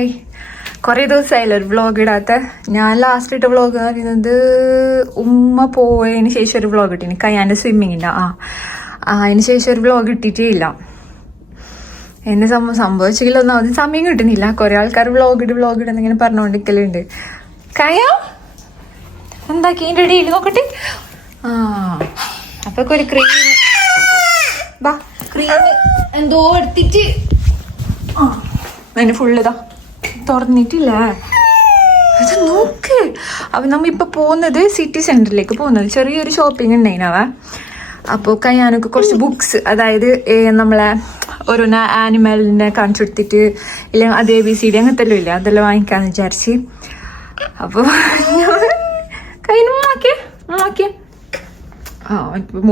Hi കുറേ ദിവസമായില്ല ഒരു vlog ഇടാത്ത. ഞാൻ ലാസ്റ്റ് ഇട്ട വ്ളോഗ് എന്ന് പറയുന്നത് ഉമ്മ പോയതിന് ശേഷം ഒരു വ്ളോഗ് ഇട്ടിന്. കയ്യാന്റെ സ്വിമ്മിങ്ങിന്റെ ആ. അതിന് ശേഷം ഒരു വ്ളോഗ് ഇട്ടിട്ടേ ഇല്ല. എന്നെ സംഭവം സംഭവിച്ചെങ്കിൽ ഒന്നും അതിന് സമയം കിട്ടുന്നില്ല. കുറേ ആൾക്കാർ വ്ളോഗ് ഇട് വ്ളോഗ് ഇടുന്ന ഇങ്ങനെ പറഞ്ഞുകൊണ്ടിരിക്കലുണ്ട് കയോ എന്താക്കി? ഇതിന്റെ ഇടയിൽ നോക്കട്ടെ. ആ. അപ്പൊ ഒരു ക്രീം ബാ ക്രീം എന്തോ എടുത്തിട്ട്. ആ. അതിന് ഫുള്ള് ഇതാ. തുറന്നിട്ടില്ല. അത് നോക്ക്. അപ്പം നമ്മ ഇപ്പം പോകുന്നത് സിറ്റി സെന്ററിലേക്ക് പോകുന്നത്. ചെറിയൊരു ഷോപ്പിംഗ് ഉണ്ടായിനവ അപ്പോൾ കയ്യാനൊക്കെ കുറച്ച് ബുക്സ് അതായത് നമ്മളെ ഓരോന്ന ആനിമലിനെ കാണിച്ചു കൊടുത്തിട്ട് ഇല്ല അത് എ ബി സി ഡി അങ്ങനത്തെ എല്ലാം ഇല്ല? അതെല്ലാം വാങ്ങിക്കാന്ന് വിചാരിച്ച്. അപ്പോൾ കയ്യിൽ നോക്കിയേ ആ ഇപ്പം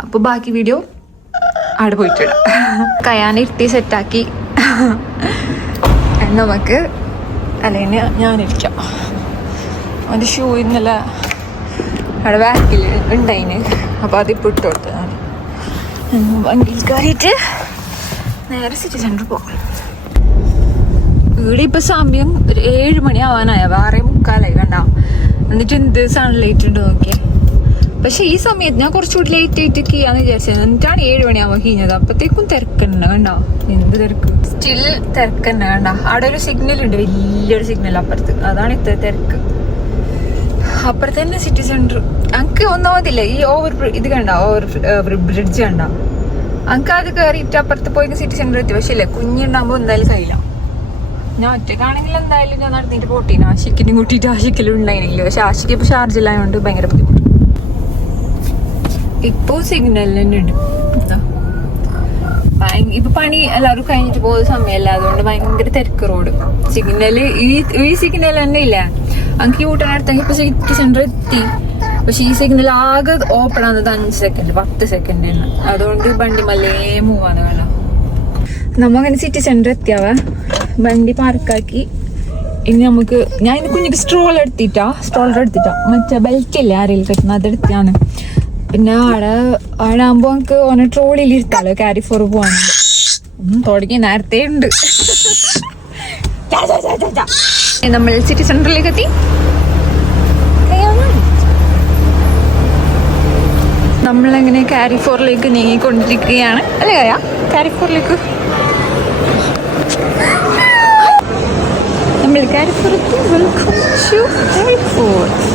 അപ്പോൾ ബാക്കി വീഡിയോ അവിടെ പോയിട്ടിടാം കയ്യാനിരുത്തി സെറ്റാക്കി നമുക്ക് അല്ലെങ്കിൽ ഞാനിരിക്കാം. അവന്റെ ഷൂ ഇന്നലെ അവിടെ ബാക്കിൽ ഉണ്ടായിന്. അപ്പോൾ അതിപ്പോൾ ഇട്ട് കൊടുത്തു ഞാൻ. വണ്ടിയിൽ കയറിയിട്ട് നേരെ സിറ്റി സെന്റർ പോകാം ഇവിടെ ഇപ്പോൾ സമയം ഒരു ഏഴ് മണി ആവാനായ. ആറേ മുക്കാലായി കണ്ട? എന്നിട്ട് എന്ത് സൺലൈറ്റ് ഉണ്ട് നോക്കിയേ? പക്ഷെ ഈ സമയത്ത് ഞാൻ കുറച്ചുകൂടി ലേറ്റ് ആയിട്ട് ചെയ്യാന്ന് വിചാരിച്ചത്. എന്നിട്ടാണ് ഏഴ് മണിയാവുമ്പോ കഴിഞ്ഞത് അപ്പത്തേക്കും തിരക്കന്നെ കണ്ടോ. എന്ത് തിരക്ക്? സ്റ്റിൽ തിരക്കന്നെ കണ്ട. അവിടെ ഒരു സിഗ്നൽ ഉണ്ട്. വലിയൊരു സിഗ്നൽ അപ്പുറത്ത്. അതാണ് ഇത്ര തിരക്ക്. അപ്പുറത്ത് തന്നെ സിറ്റി സെന്റർ അങ്ക് ഒന്നാമതില്ല? ഈ ഓവർ ഇത് കണ്ട? ഓവർ ബ്രിഡ്ജ് കണ്ട? അങ്ക് അത് കയറിയിട്ട് അപ്പുറത്ത് പോയി സിറ്റി സെന്റർ എത്തി. പക്ഷേ ഇല്ലേ? കുഞ്ഞുണ്ടാകുമ്പോ എന്തായാലും കയ്യില്ല ഞാൻ ഒറ്റക്കാണെങ്കിൽ എന്തായാലും ഞാൻ നടന്നിട്ട് പോട്ടീന്. ആശിക്കിനും കൂട്ടിയിട്ട് ആശിക്കലും ഉണ്ടായിരുന്നില്ല പക്ഷെ ആശിക്ക് ഇപ്പൊ ഷാർജിലായതുകൊണ്ട് ഭയങ്കര ഇപ്പൊ സിഗ്നൽ തന്നെ ഉണ്ട് ഇപ്പൊ പണി എല്ലാവരും കഴിഞ്ഞിട്ട് പോകുന്ന സമയമല്ല അതുകൊണ്ട് ഭയങ്കര തിരക്ക് റോഡ്. സിഗ്നൽ ഈ ഈ സിഗ്നൽ തന്നെ ഇല്ല. അങ്ങ് യൂട്ടൺ അടുത്തെങ്കിൽ ഇപ്പൊ സിറ്റി സെന്റർ എത്തി. പക്ഷെ ഈ സിഗ്നൽ ആകെ ഓപ്പൺ ആകുന്നത് അഞ്ച് സെക്കൻഡ് പത്ത് സെക്കൻഡ് ആണ്. അതുകൊണ്ട് വണ്ടി മല്ലേ മൂവാന്ന് വേണം നമ്മ അങ്ങനെ സിറ്റി സെന്റർ എത്തിയാവ. വണ്ടി പാർക്കാക്കി ഇനി നമുക്ക് ഞാൻ ഇന്ന് കുഞ്ഞിക്ക് സ്ട്രോൾ എടുത്തിട്ടാ സ്ട്രോളർ എടുത്തിട്ടാ. മറ്റേ ബെൽറ്റ് ഇല്ലേ ആരെങ്കിലും കിട്ടുന്ന അതെടുത്താണ് പിന്നെ ആടെ ആടാകുമ്പോ നമുക്ക് ഓനെ ട്രോളിയിൽ ഇരുത്താലോ ക്യാരി ഫോർ പോവാണ് തുടങ്ങി നേരത്തെ ഉണ്ട്. നമ്മൾ സിറ്റി സെന്ററിലേക്ക് എത്തി. നമ്മളെങ്ങനെ ക്യാരി ഫോറിലേക്ക് നീങ്ങിക്കൊണ്ടിരിക്കുകയാണ്. അല്ലേ കയ ക്യാരി ഫോറിലേക്ക് നമ്മൾ കാരിപ്പുറത്ത് വെൽക്കം ടു കാരിപ്പൂർ ഞാനങ്ങനെ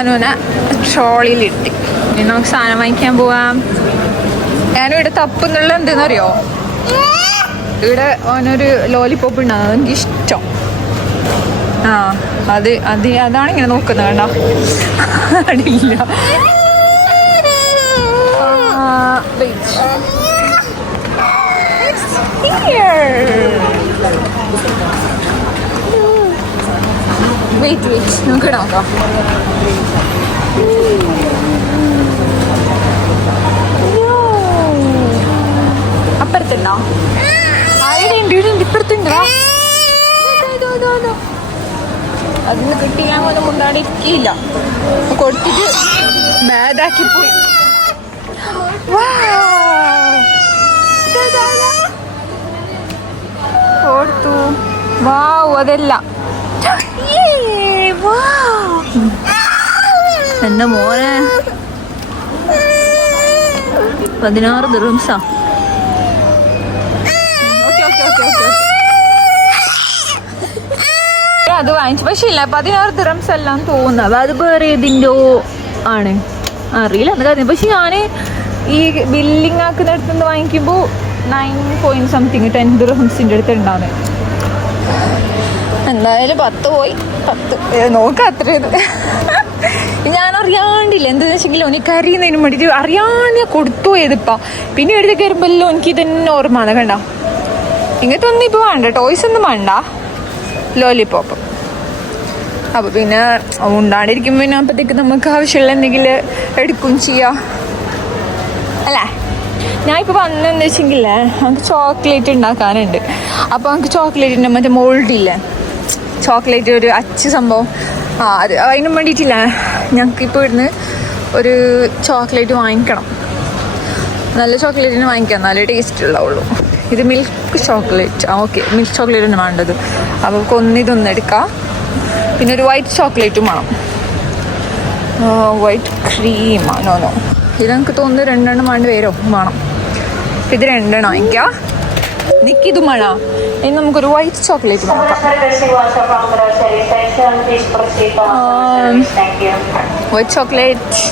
കയ്യാനൂന ട്രോളിയിലിട്ടി. ഇനി നമുക്ക് സാധനം വാങ്ങിക്കാൻ പോവാം. ഞാനും ഇവിടെ തപ്പുന്നുള്ള എന്തെന്നറിയോ? ഇവിടെ ഓനൊരു ലോലിപോപ്പ് ഉണ്ടാകുന്നത് എനിക്ക് ഇഷ്ടം. ആ അത് അത് അതാണ് ഇങ്ങനെ നോക്കുന്നത് കണ്ടോ? അടിയില്ല here. Wait, wait. നമുക്ക് നോക്കാം അപ്പുറത്തുണ്ടോ? അവിടെ ഉണ്ട്? ഇവിടെ ഉണ്ട്. ഇപ്പുറത്തുണ്ട്? വാ. അതിന് കിട്ടി. ഞാൻ ഒന്നും കൊണ്ടാടിയിരിക്കില്ല കൊടുത്തിട്ട് ബാദാക്കി പോയി. ഓർത്തു വാവ് അതല്ല. എന്റെ മോനെ. പതിനാറ് ഓക്കെ അത് വാങ്ങിച്ചു. പക്ഷെ ഇല്ല പതിനാറ് ദിറംസ് എല്ലാം തോന്നുന്നത് അത് വേറെ ഏതിന്റെയോ ആണ്? അറിയില്ല അത് കാര്യം. പക്ഷെ ഞാൻ ഈ ബില്ലിംഗ് ആക്കുന്നിടത്ത് നിന്ന് വാങ്ങിക്കുമ്പോൾ നയൻ പോയിന്റ് സംതിങ് ടെൻ ദിറംസിന്റെ അടുത്ത് ഉണ്ടാവുന്നത് എന്തായാലും പത്ത് പോയി. പത്ത്. നോക്കാം അത്ര ഇത്. ഞാൻ അറിയാണ്ടില്ല എന്താണെന്ന് വെച്ചെങ്കിൽ എനിക്ക് അറിയുന്നതിന് വേണ്ടിയിട്ട് അറിയാണ്ട് ഞാൻ കൊടുത്തു പോയതിപ്പാ പിന്നെ എടുത്ത് കയറുമ്പോഴല്ലോ എനിക്ക് ഇതന്നെ ഓർമ്മ കണ്ട? ഇങ്ങനത്തെ ഒന്നും ഇപ്പോൾ വേണ്ട. ടോയ്സ് ഒന്നും വേണ്ട. ലോലിപ്പോപ്പ് അപ്പോൾ പിന്നെ ഉണ്ടാണ്ടിരിക്കുമ്പോ പിന്നെ അപ്പത്തേക്ക് നമുക്ക് ആവശ്യമുള്ള എന്തെങ്കിലും എടുക്കും ചെയ്യാം. അല്ലേ? ഞാൻ ഇപ്പോൾ വന്നെന്ന് വെച്ചെങ്കിൽ നമുക്ക് ചോക്ലേറ്റ് ഉണ്ടാക്കാനുണ്ട്. അപ്പോൾ നമുക്ക് ചോക്ലേറ്റിന്റെ മറ്റേ മോൾഡ് ഇല്ലേ? ചോക്ലേറ്റ് ഒരു അച്ച് സംഭവം. ആ അത് അതിനും വേണ്ടിയിട്ടില്ല. ഞങ്ങൾക്ക് ഇപ്പോൾ ഇവിടുന്ന് ഒരു ചോക്ലേറ്റ് വാങ്ങിക്കണം. നല്ല ചോക്ലേറ്റിന് വാങ്ങിക്കാം. നല്ല ടേസ്റ്റ് ഉണ്ടാവുള്ളൂ ഇത് മിൽക്ക് ചോക്ലേറ്റ് ആ ഓക്കെ മിൽക്ക് ചോക്ലേറ്റ് ആണ് വേണ്ടത്. അപ്പോൾ കൊന്നിതൊന്ന് എടുക്കാം. പിന്നെ ഒരു വൈറ്റ് ചോക്ലേറ്റും വേണം. വൈറ്റ് ക്രീം നോ ഇത് എനിക്ക് തോന്നുന്നു രണ്ടെണ്ണം വേണ്ട വരും വേണം. ഇത് രണ്ടെണ്ണം വാങ്ങിക്കാം. നിക്കിതുമഴ ഇനി നമുക്കൊരു വൈറ്റ് ചോക്ലേറ്റ് നോക്കാം. വൈറ്റ് ചോക്ലേറ്റ്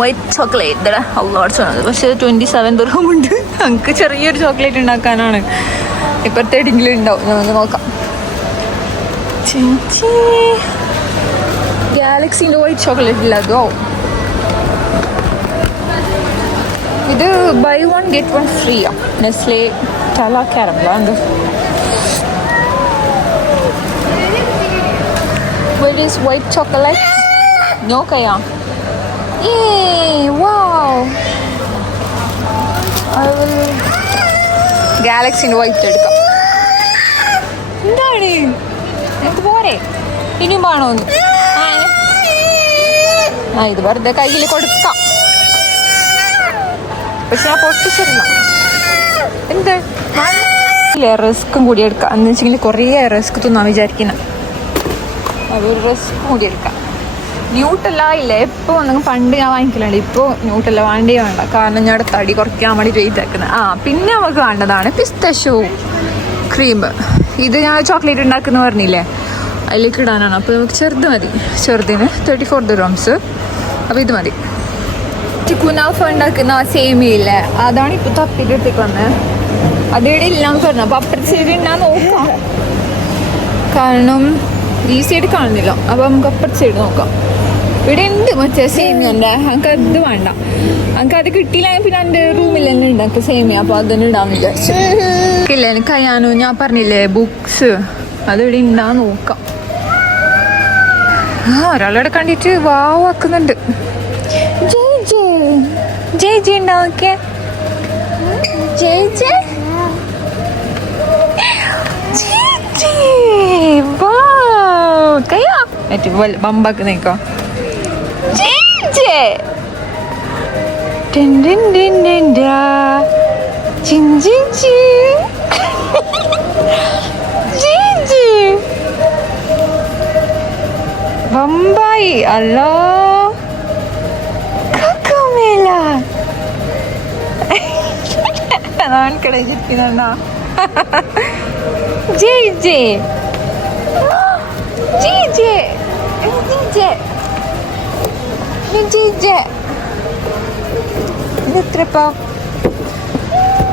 വൈറ്റ് ചോക്ലേറ്റ് അള്ളോട്സാണത് പക്ഷേ ട്വന്റി സെവൻ ദുർഗമുണ്ട് നമുക്ക് ചെറിയൊരു ചോക്ലേറ്റ് ഉണ്ടാക്കാനാണ്. ഇപ്പോഴത്തെ ഡിങ്കിലും ഉണ്ടാവും. നമുക്ക് നോക്കാം. ഗാലക്സിന്റെ വൈറ്റ് ചോക്ലേറ്റ് ഇല്ലാതോ ഇത് ബൈ വൺ ഗെറ്റ് വൺ ഫ്രീയാ നെസ്ലെ ടല കാരമല്ല എന്ത് Where is white chocolate? No kaya. Yay! Wow! I ഗാലക്സിന്റെ വൈറ്റ് എടുക്കാം എന്താണ് എനിക്ക് പോരെ ഇനിയും വേണോന്ന് ആ, ആ ഇത് വെറുതെ കയ്യിൽ കൊടുക്കാം പക്ഷെ ഞാൻ പൊട്ടിച്ചിരുന്ന എന്ത്? റിസ്ക്കും കൂടി എടുക്കാം എന്ന് വെച്ചെങ്കിൽ കുറേ റിസ്ക് തിന്നാൻ വിചാരിക്കുന്ന. അതൊരു റിസ്ക് കൂടി എടുക്കാം ന്യൂട്ടല്ല ഇല്ല? എപ്പോൾ ഒന്നും പണ്ട് ഞാൻ വാങ്ങിക്കലുണ്ട്. ഇപ്പോൾ ന്യൂട്ടല്ല വേണ്ടേ വേണ്ട. കാരണം ഞാൻ തടി കുറയ്ക്കാൻ വേണ്ടി ചെയ്തേക്കുന്നത് ആ പിന്നെ നമുക്ക് വേണ്ടതാണ് പിസ്തഷു ക്രീം ഇത് ഞാൻ ചോക്ലേറ്റ് ഉണ്ടാക്കുന്ന പറഞ്ഞില്ലേ? അതിലേക്ക് ഇടാനാണ്. അപ്പോൾ നമുക്ക് ചെറുത് മതി. ചെറുതിന് തേർട്ടി ഫോർ ദിറംസ് അപ്പോൾ ഇത് മതി. കുനാഫ ഉണ്ടാക്കുന്ന ആ സേമിയില്ലേ അതാണ് ഇപ്പൊ തപ്പിട്ട് വന്നത് അതിവിടെ ഇല്ലാന്ന് പറഞ്ഞു. അപ്പൊ അപ്പുറത്തെ ഉണ്ടാ നോക്കാം. കാരണം ഈ സൈഡ് കാണുന്നില്ല. അപ്പൊ നമുക്ക് അപ്പുറത്തെ സൈഡ് നോക്കാം. ഇവിടെ ഉണ്ട് മറ്റേ സേമിയ നമുക്ക് അത് വേണ്ട. നമുക്ക് അത് കിട്ടിയില്ല പിന്നെ എന്റെ റൂമിൽ തന്നെ ഉണ്ട് എനിക്ക് സേമിയ. അപ്പോൾ അതന്നെ ഇടാന്ന് വിചാരിച്ചു. ഇല്ല? എനിക്ക് അയ്യാനോ ഞാൻ പറഞ്ഞില്ലേ ബുക്സ് അതിവിടെ ഉണ്ടാ നോക്കാം. ആ ഒരാളോടെ കണ്ടിട്ട് വാവ് ആക്കുന്നുണ്ട്. ജയ് ജയ് ജയ് ജയ് ഉണ്ടാക്കിയ ജയ് ജയ് Gigi! Wow! Kaya? Ito, wal, bambag na ko. నాన్న ఇక్కడ చెప్పినన్నా జే జే జీ జే జీ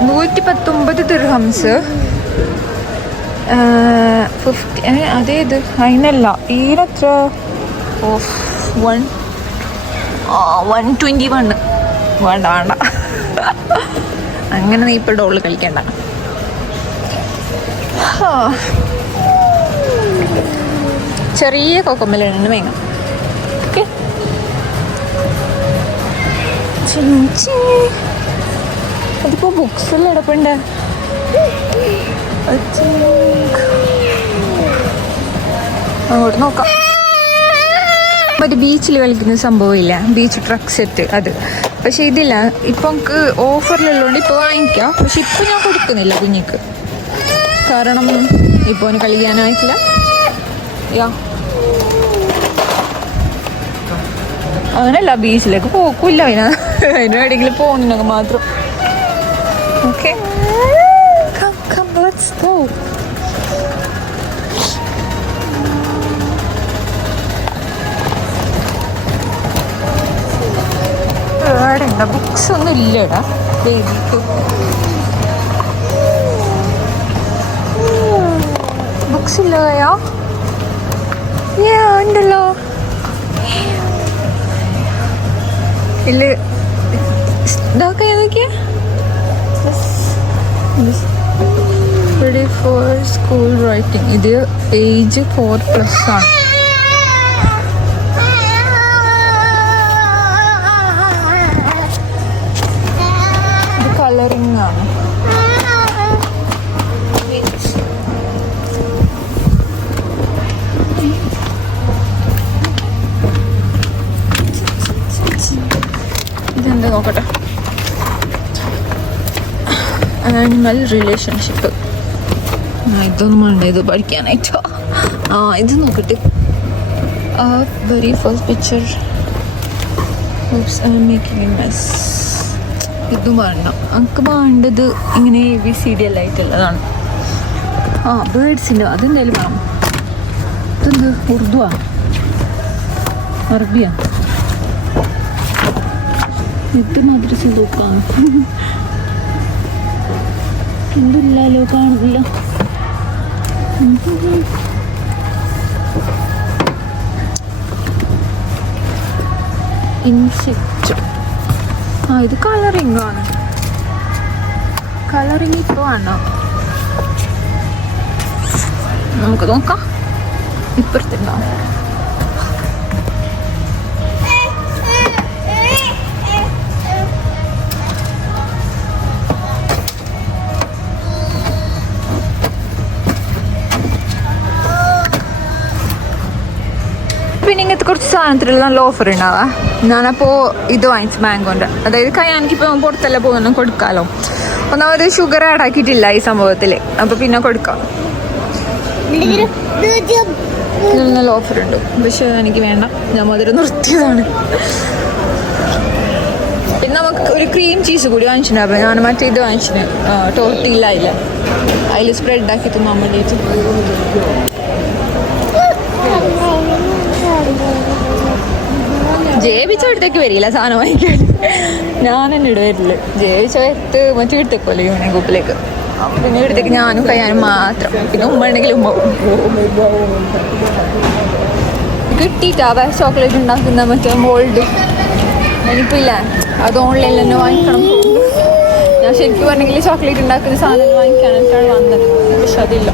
നൂറ്റി പത്തൊമ്പത് ദുർഹംസ്. ഫിഫ്റ്റി അതേ ഇത്. അതിനല്ല ഈരത്ര off one one twenty one വേണ്ട വേണ്ട. അങ്ങനെ നീ ഇപ്പോൾ ഡോൾ കളിക്കണ്ട. ചെറിയ കൊക്കമ്പലാണ് വേണം ഓക്കെ. അതിപ്പോ ബുക്സിൽ think. അങ്ങോട്ട് നോക്കാം. മറ്റേ ബീച്ചിൽ കളിക്കുന്ന സംഭവമില്ല. ബീച്ച് ട്രക്ക് സെറ്റ് അത്. പക്ഷെ ഇതില്ല. ഇപ്പൊ നമുക്ക് ഓഫറിലുള്ളതുകൊണ്ട് ഇപ്പൊ വാങ്ങിക്കാം. പക്ഷെ ഇപ്പൊ ഞാൻ കൊടുക്കുന്നില്ല കുഞ്ഞിക്ക്. കാരണം ഇപ്പോൾ അവന് കളിക്കാനായിട്ടില്ല യാ. അങ്ങനല്ല ബീച്ചിലേക്ക് പോക്കില്ല അതിനാ അതിന് എവിടെയെങ്കിലും പോകുന്നുണ്ടെങ്കിൽ മാത്രം. ഓക്കെ ബുക്സ് ഒന്നും ഇല്ലടാ. ബേബിക്ക് ബുക്സ് ഇല്ലയോ യാ ഉണ്ടല്ലോ. ഇല്ല. ഇതൊക്കെ ഏതൊക്കെയാ? ഫോർ സ്കൂൾ റൈറ്റിംഗ് ഇത് ഏജ് ഫോർ പ്ലസ് ആണ്. ആനിമൽ റിലേഷൻഷിപ്പ് ഇതൊന്നും വേണ്ട ഇത് പഠിക്കാനായിട്ടോ. ആ ഇത് നോക്കട്ടെ. വെരി ഫസ്റ്റ് പിക്ചർ മേക്കിംഗ് ഇതും വേണ്ട നമുക്ക് വേണ്ടത് ഇങ്ങനെ എ സി ഡി എല്ലാം ആ ബേഡ്സിന്റെ അതെന്തായാലും വേണം. ഇതെന്ത്? ഉറുദുവാ? അറബിയാ? ഇത് മദ്രസ നോക്കാം എന്തില്ലല്ലോ കാണില്ല ഇൻസെക്റ്റ് ഇത് കളറിംഗ് ആണ്. കളറിംഗ് ഇപ്പോൾ ആണോ. നമുക്ക് നോക്കാം. ഇപ്പുറത്തുണ്ടാവും പിന്നെ ഇങ്ങനത്തെ കുറച്ച് സാധനത്തിലുള്ള നല്ല ഓഫർ ഉണ്ടാവാ. ഞാനപ്പോൾ ഇത് വാങ്ങിച്ചു മാങ്കോന്റെ അതായത് കയ്യാനിക്കിപ്പോൾ പുറത്തെല്ലാം പോകുന്ന കൊടുക്കാമല്ലോ ഒന്നാമത് ഷുഗർ ആഡ് ആക്കിയിട്ടില്ല ഈ സംഭവത്തിൽ അപ്പോൾ പിന്നെ കൊടുക്കാം. നല്ല ഓഫർ ഉണ്ട്. പക്ഷെ എനിക്ക് വേണ്ട. ഞാൻ മധുരം നിർത്തിയതാണ്. പിന്നെ നമുക്ക് ഒരു ക്രീം ചീസ് കൂടി വാങ്ങിച്ചിട്ടുണ്ടാവും ഞാൻ മറ്റേ ഇത് വാങ്ങിച്ചിന് ടോർട്ടില്ല ഇല്ല? അതിൽ സ്പ്രെഡ് ആക്കി തിന്നാൻ വേണ്ടിയിട്ട്. ജേബിച്ച അടുത്തേക്ക് വരില്ല സാധനം വാങ്ങിക്കാൻ ഞാൻ തന്നെ ഇട വരില്ല ജേബിച്ച എത്ത് മറ്റു ഇടത്തേക്കോല്ലേ യൂണിയൻ ഗ്രൂപ്പിലേക്ക് പിന്നെ ഇടത്തേക്ക് ഞാനും കഴിയാനും മാത്രം പിന്നെ ഉമ്മ ഉണ്ടെങ്കിൽ ഉമ്മ കിട്ടിയിട്ടാവ ചോക്ലേറ്റ് ഉണ്ടാക്കുന്ന മറ്റേ മോൾഡ് എനിക്കില്ല അത് ഓൺലൈനിൽ തന്നെ വാങ്ങിക്കണം ഞാൻ ശരിക്കും പറഞ്ഞെങ്കിൽ ചോക്ലേറ്റ് ഉണ്ടാക്കുന്ന സാധനങ്ങൾ വാങ്ങിക്കാനായിട്ടാണ് വന്നത് പക്ഷെ അതില്ല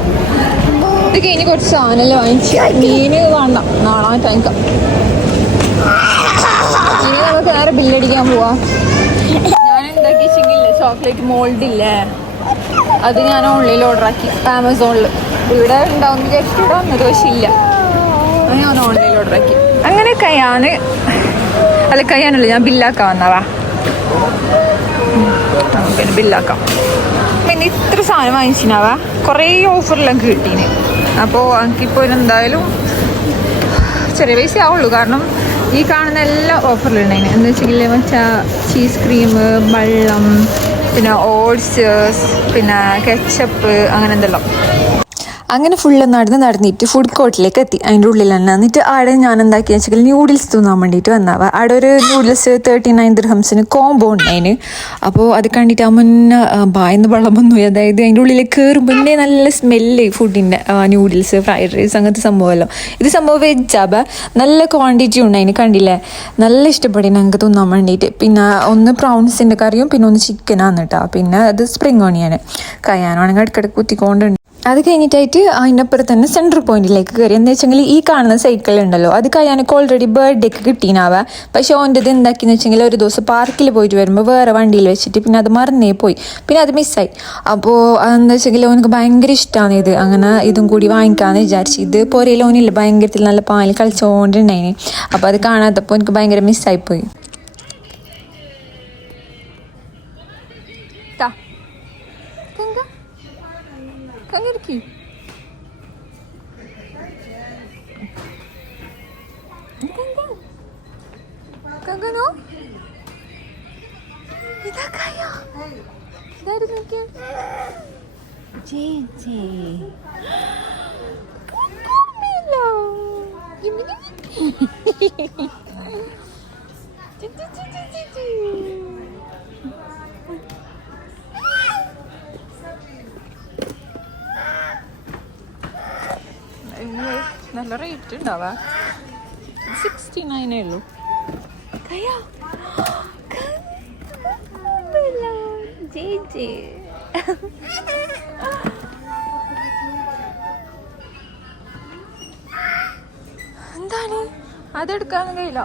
ഇത് കഴിഞ്ഞ് കുറച്ച് സാധനം വാങ്ങിച്ച് മീന് വേണ്ട നാളെ വാങ്ങിക്കാം നമുക്ക് ബില്ലടിക്കാൻ പോവാ. ഞാൻ എന്താക്കി വെച്ചെങ്കിലേ ചോക്ലേറ്റ് മോൾഡ് ഇല്ലേ അത് ഞാൻ ഓൺലൈനിൽ ഓർഡർ ആക്കി. ആമസോണിൽ ഇവിടെ ഉണ്ടാവും വിചാരിച്ചിട്ട് ഇവിടെ വന്നത് പക്ഷെ ഇല്ല. ഞാൻ ഓൺലൈനിൽ ഓർഡർ ആക്കി. അങ്ങനെ കയ്യാന്. അല്ല കയ്യാനല്ല ഞാൻ ബില്ലാക്കാൻ വന്നവാ പിന്നെ ബില്ലാക്കാം പിന്നെ ഇത്ര സാധനം വാങ്ങിച്ചിനാവാ. കുറേ ഓഫറിലും കിട്ടീന്. അപ്പോൾ എനിക്കിപ്പോൾ എന്തായാലും ചെറിയ പൈസ ആവുള്ളൂ കാരണം ഈ കാണുന്ന എല്ലാ ഓഫറിലുണ്ടായിന് എന്ന് വെച്ചെങ്കിൽ വെച്ചാൽ ചീസ് ക്രീം വെള്ളം പിന്നെ ഓട്സ് പിന്നെ കെച്ചപ്പ് അങ്ങനെ എന്തെല്ലാം. അങ്ങനെ ഫുള്ള് നടന്ന് നടന്നിട്ട് ഫുഡ് കോർട്ടിലേക്ക് എത്തി. അതിന്റെ ഉള്ളിൽ തന്നെ എന്നിട്ട് ആടെ ഞാൻ എന്താക്കിയെന്ന് വെച്ചാൽ ന്യൂഡിൽസ് തിന്നാൻ വേണ്ടിയിട്ട് വന്നവ അവിടെ ഒരു ന്യൂഡിൽസ് തേർട്ടി നയൻ ദൃഹംസിന് കോംബോ ഉണ്ടായിന്. അപ്പോൾ അത് കണ്ടിട്ട് അമ്മ ബായന്ന് വെള്ളം വന്നു അതായത് അതിന്റെ ഉള്ളിലേക്ക് കയറുമ്പോൾ നല്ല സ്മെല്ല് ഫുഡിന്റെ ന്യൂഡിൽസ് ഫ്രൈഡ് റൈസ് അങ്ങനത്തെ സംഭവമല്ലോ. ഇത് സംഭവം വെജാബ നല്ല ക്വാണ്ടിറ്റി ഉണ്ട് കണ്ടില്ലേ? നല്ല ഇഷ്ടപ്പെടി ഞങ്ങൾക്ക് തിന്നാൻ വേണ്ടിയിട്ട് പിന്നെ ഒന്ന് പ്രൗൺസിന്റെ കറിയും പിന്നെ ഒന്ന് ചിക്കനാണ് കേട്ടോ പിന്നെ അത് സ്പ്രിങ് ഓണിയാണ് കയ്യാനാണെങ്കിൽ ഇടയ്ക്കിടയ്ക്ക് കുത്തിക്കൊണ്ടുണ്ട്. അത് കഴിഞ്ഞിട്ടായിട്ട് അതിനപ്പുറത്ത് തന്നെ സെൻട്രൽ പോയിന്റിലേക്ക് കയറി എന്താ വെച്ചെങ്കിൽ ഈ കാണുന്ന സൈക്കിൾ ഉണ്ടല്ലോ അത് കഴിയാനൊക്കെ ഓൾറെഡി ബർത്ത്ഡേക്ക് കിട്ടീനാവാ. പക്ഷെ ഓന്റെത് എന്താക്കിയെന്ന് വെച്ചെങ്കിൽ ഒരു ദിവസം പാർക്കിൽ പോയിട്ട് വരുമ്പോൾ വേറെ വണ്ടിയിൽ വെച്ചിട്ട് പിന്നെ അത് മറന്നേ പോയി. പിന്നെ അത് മിസ്സായി അപ്പോൾ അതെന്താ വെച്ചെങ്കിൽ ഓനക്ക് ഭയങ്കര ഇഷ്ടമാണ് ഇത്. അങ്ങനെ ഇതും കൂടി വാങ്ങിക്കാമെന്ന് വിചാരിച്ചു. ഇത് പോരയിൽ ഓനില്ല ഭയങ്കരത്തിൽ നല്ല പാലിൽ കളിച്ചുകൊണ്ടുണ്ടായിന് അപ്പോൾ അത് കാണാത്തപ്പോൾ എനിക്ക് ഭയങ്കര কানের কি かぐのメダカよ。誰のけジェジェポポメロゆみゆみちちちちちち നല്ല റേറ്റ് ഉണ്ടാവാ. സിക്സ്റ്റി നയനേ ഉള്ളൂ. കയ്യോ? ചേച്ചി എന്താണ്? അതെടുക്കാനും കഴിയില്ല.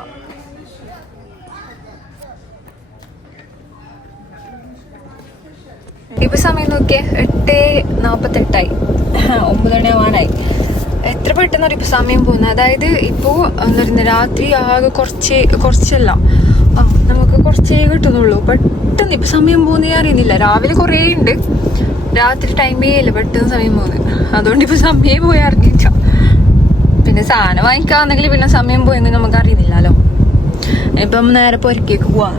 ഇപ്പൊ സമയം നോക്കിയേ എട്ട് നാപ്പത്തെട്ടായി ഒമ്പത് മണി ആവാനായി. എത്ര പെട്ടെന്ന് ഇപ്പോൾ സമയം പോകുന്നത് അതായത് ഇപ്പോൾ എന്താ പറയുന്നത് രാത്രി ആകെ കുറച്ച് കുറച്ചല്ല. നമുക്ക് കുറച്ചേ കിട്ടുന്നുള്ളൂ. പെട്ടെന്ന് ഇപ്പോൾ സമയം പോകുന്നേ അറിയുന്നില്ല. രാവിലെ കുറേ ഉണ്ട്. രാത്രി ടൈമേ ഇല്ല പെട്ടെന്ന് സമയം പോകുന്നത്. അതുകൊണ്ട് ഇപ്പോൾ സമയം പോയി അറിഞ്ഞില്ല. പിന്നെ സാധനം വാങ്ങിക്കാന്നെങ്കിൽ പിന്നെ സമയം പോയെന്ന് നമുക്ക് അറിയുന്നില്ലല്ലോ ഇപ്പം നേരെ പൊരിക്കേക്ക് പോവാ.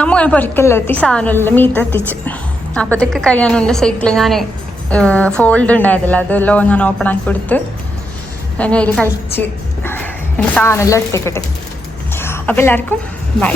നമ്മൾ പൊരിക്കലെത്തി സാധനമെല്ലാം മീത്തെത്തിച്ച്. അപ്പോഴത്തേക്ക് കഴിയാനുണ്ട് സൈക്കിൾ ഞാൻ ഫോൾഡ് ഉണ്ടായതല്ല? അതെല്ലാം ഞാൻ ഓപ്പൺ ആക്കി കൊടുത്ത് ഞാൻ അതിൽ കഴിച്ച് എനിക്ക് സാധനമെല്ലാം എടുത്തേക്കട്ടെ. അപ്പോൾ എല്ലാവർക്കും ബൈ